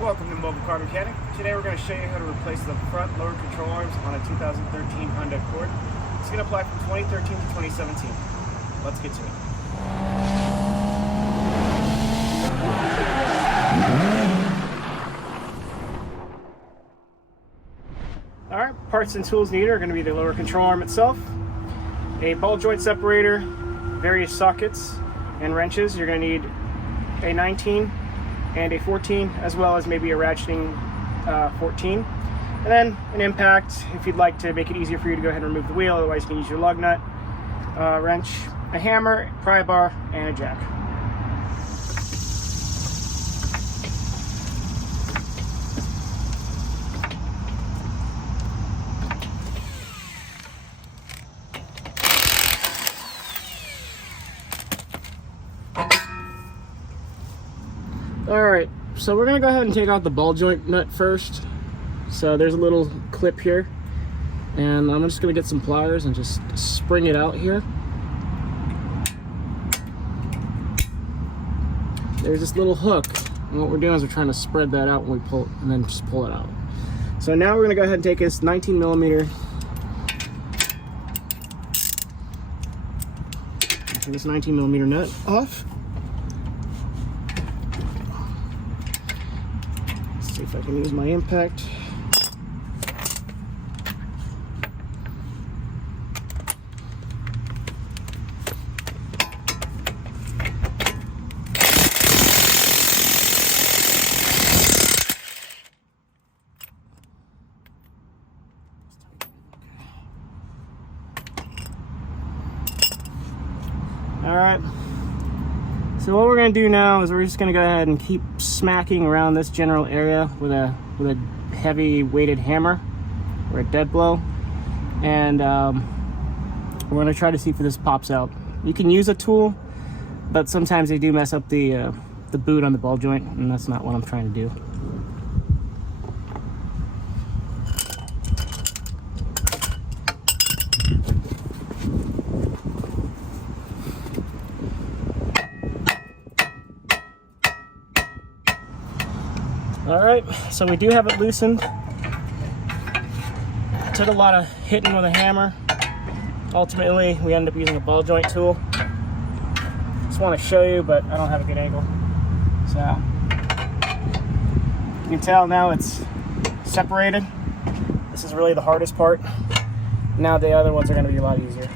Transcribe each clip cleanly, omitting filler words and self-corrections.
Welcome to Mobile Car Mechanic. Today we're going to show you how to replace the front lower control arms on a 2013 Honda Accord. It's going to apply from 2013 to 2017. Let's get to it. Alright, parts and tools needed are going to be the lower control arm itself, a ball joint separator, various sockets and wrenches. You're going to need a 19 and a 14, as well as maybe a ratcheting 14, and then an impact if you'd like to make it easier for you to go ahead and remove the wheel. Otherwise you can use your lug nut, wrench, a hammer, pry bar, and a jack. Alright, so we're going to go ahead and take out the ball joint nut first. So there's a little clip here, and I'm just going to get some pliers and just spring it out here. There's this little hook, and what we're doing is we're trying to spread that out when we pull, and then just pull it out. So now we're going to go ahead and take this 19 millimeter, nut off. See if I can use my impact. Alright, so what we're going to do now is we're just going to go ahead and keep smacking around this general area with a heavy weighted hammer or a dead blow, and we're going to try to see if this pops out. You can use a tool, but sometimes they do mess up the boot on the ball joint, and that's not what I'm trying to do. Alright, so we do have it loosened. It took a lot of hitting with a hammer. Ultimately, we ended up using a ball joint tool. Just want to show you, but I don't have a good angle. So, you can tell now it's separated. This is really the hardest part. Now the other ones are going to be a lot easier.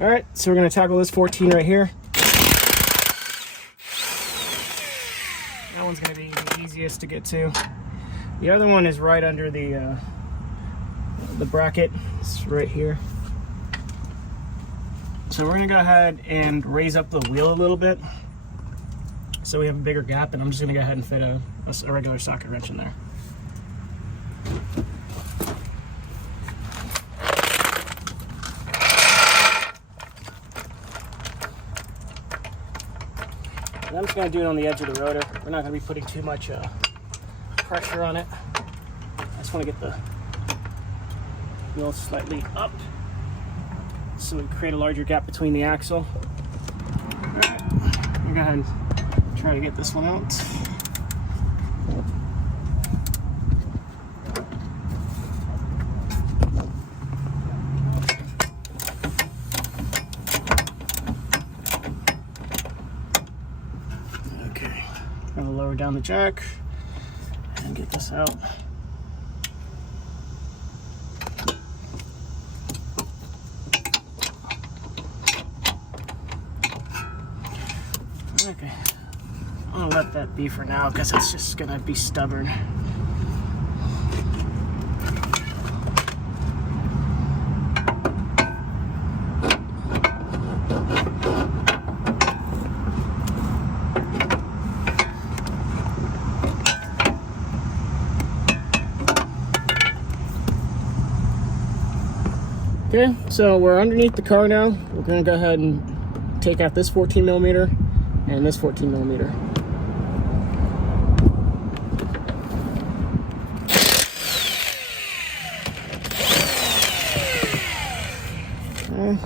Alright, so we're going to tackle this 14 right here. That one's going to be the easiest to get to. The other one is right under the bracket. It's right here. So we're going to go ahead and raise up the wheel a little bit so we have a bigger gap, and I'm just going to go ahead and fit a regular socket wrench in there. And I'm just going to do it on the edge of the rotor. We're not going to be putting too much pressure on it. I just want to get the wheel slightly up so we create a larger gap between the axle. Alright, I'm going to go ahead and try to get this one out. Okay, I'm going to lower down the jack and get this out. Okay, I'm gonna let that be for now because it's just gonna be stubborn. Okay, so we're underneath the car now. We're gonna go ahead and take out this 14 millimeter and this 14 millimeter. Okay.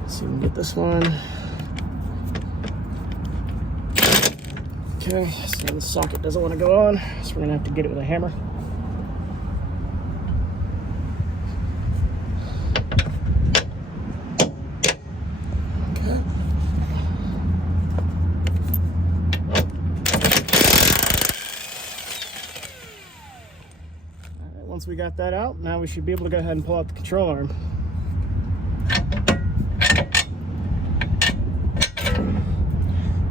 Let's see if we can get this one. Okay, so the socket doesn't want to go on, so we're gonna have to get it with a hammer. Okay. All right, once we got that out, now we should be able to go ahead and pull out the control arm.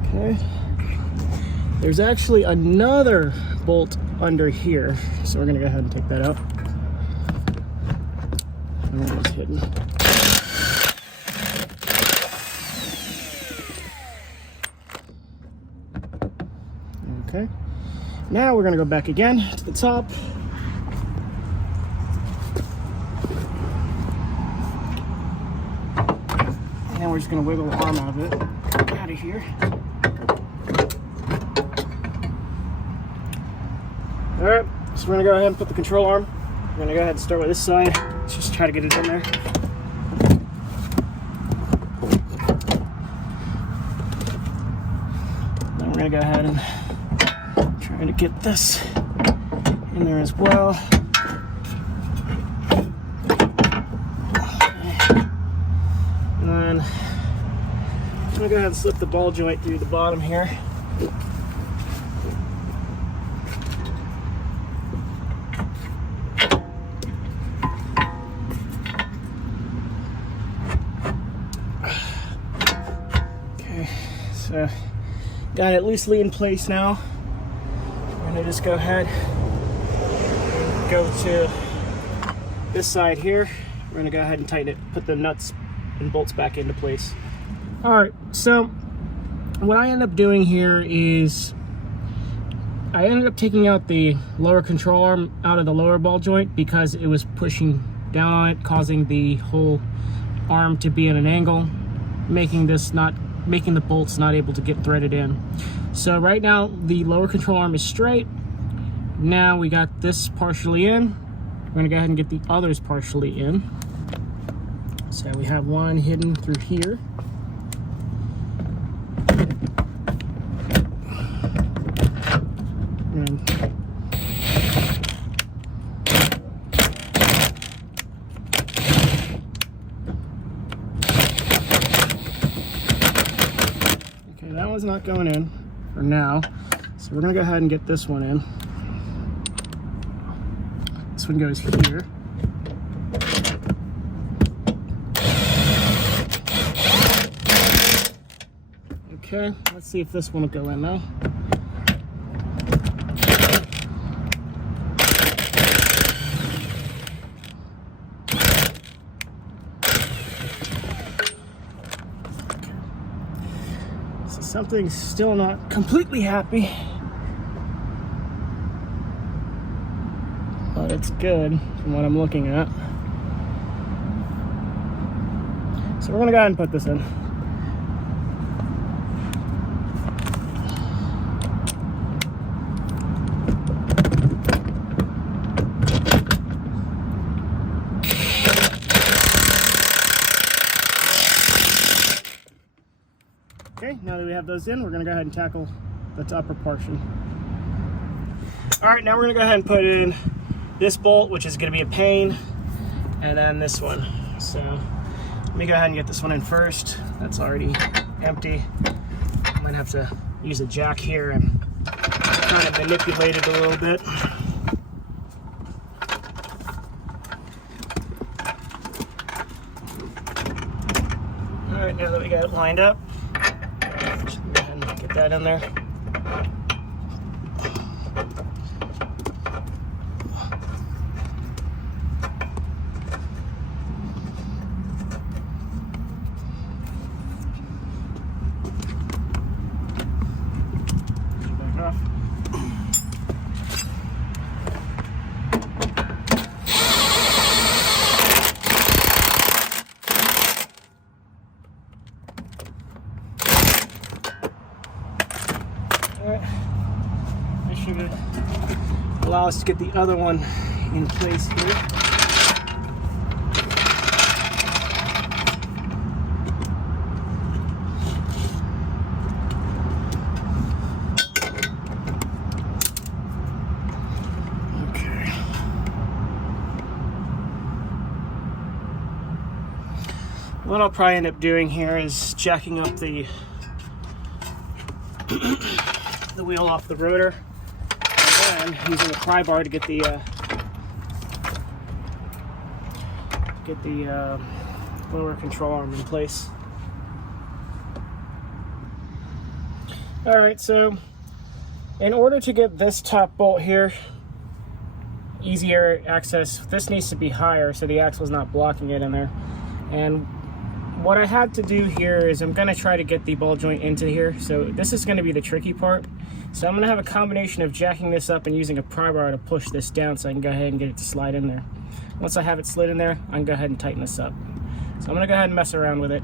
Okay. There's actually another bolt under here, so we're gonna go ahead and take that out. And that was hidden. Okay. Now we're gonna go back again to the top. And then we're just gonna wiggle the arm out of it. Out of here. All right, so we're gonna go ahead and put the control arm. We're gonna go ahead and start with this side. Let's just try to get it in there. Then we're gonna go ahead and try to get this in there as well. And then I'm gonna go ahead and slip the ball joint through the bottom here. So, got it loosely in place now. We're gonna just go ahead and go to this side here. We're gonna go ahead and tighten it, put the nuts and bolts back into place. All right, so what I end up doing here is I ended up taking out the lower control arm out of the lower ball joint because it was pushing down on it, causing the whole arm to be at an angle, making the bolts not able to get threaded in. So right now the lower control arm is straight. Now we got this partially in. We're gonna go ahead and get the others partially in. So we have one hidden through here. That one's not going in for now, so we're gonna go ahead and get this one in. This one goes here. Okay, let's see if this one will go in now. Something's still not completely happy, but it's good from what I'm looking at. So we're gonna go ahead and put this in. Okay, now that we have those in, we're gonna go ahead and tackle the upper portion. All right, now we're gonna go ahead and put in this bolt, which is gonna be a pain, and then this one. So let me go ahead and get this one in first. That's already empty. I might have to use a jack here and kind of manipulate it a little bit. All right, now that we got it lined up, just go ahead and get that in there. Back off. This should allow us to get the other one in place here. What I'll probably end up doing here is jacking up the the wheel off the rotor, and then using a pry bar to get the lower control arm in place. All right, so in order to get this top bolt here, easier access, this needs to be higher so the axle's not blocking it in there. And what I had to do here is I'm going to try to get the ball joint into here. So this is going to be the tricky part. So I'm going to have a combination of jacking this up and using a pry bar to push this down so I can go ahead and get it to slide in there. Once I have it slid in there, I can go ahead and tighten this up. So I'm going to go ahead and mess around with it.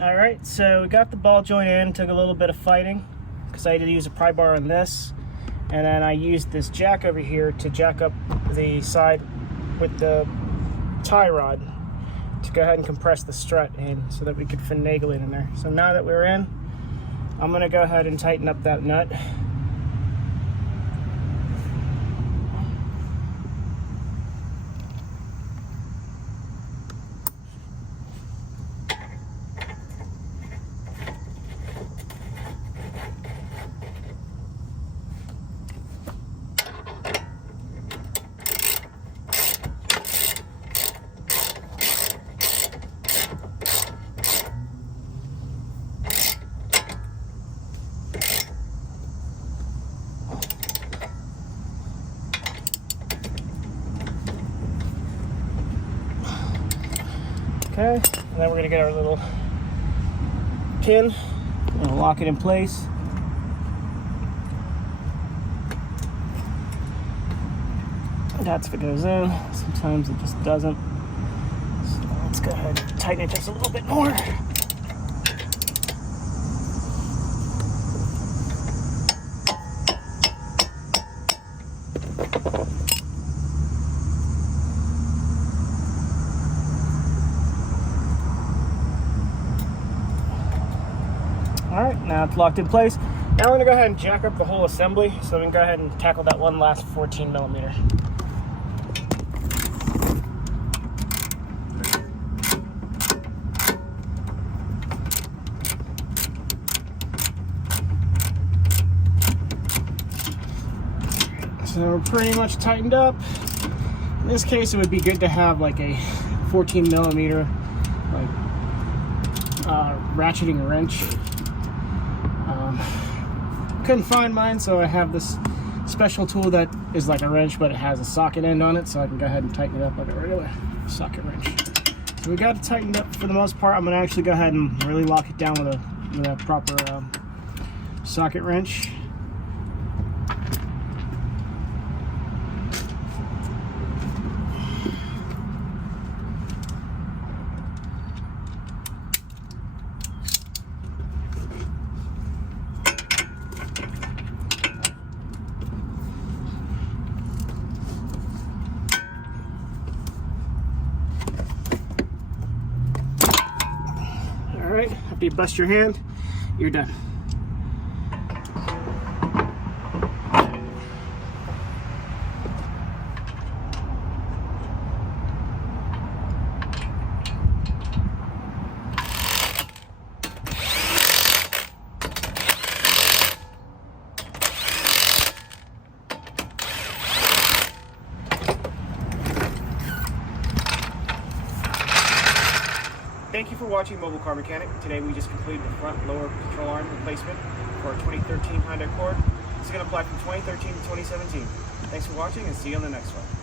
Alright, so we got the ball joint in, took a little bit of fighting because I had to use a pry bar on this, and then I used this jack over here to jack up the side with the tie rod to go ahead and compress the strut in so that we could finagle it in there. So now that we're in, I'm going to go ahead and tighten up that nut. Okay, and then we're going to get our little pin and lock it in place. That's if it goes in. Sometimes it just doesn't. So let's go ahead and tighten it just a little bit more. Alright, now it's locked in place. Now we're going to go ahead and jack up the whole assembly so we can go ahead and tackle that one last 14 millimeter. So we're pretty much tightened up. In this case, it would be good to have like a 14 millimeter ratcheting wrench. Couldn't find mine, so I have this special tool that is like a wrench, but it has a socket end on it, so I can go ahead and tighten it up like a regular socket wrench. So we got it tightened up for the most part. I'm going to actually go ahead and really lock it down with a proper socket wrench. Alright, after you bust your hand, you're done. Thank you for watching Mobile Car Mechanic. Today we just completed the front lower control arm replacement for a 2013 Honda Accord. It's going to apply from 2013 to 2017. Thanks for watching and see you on the next one.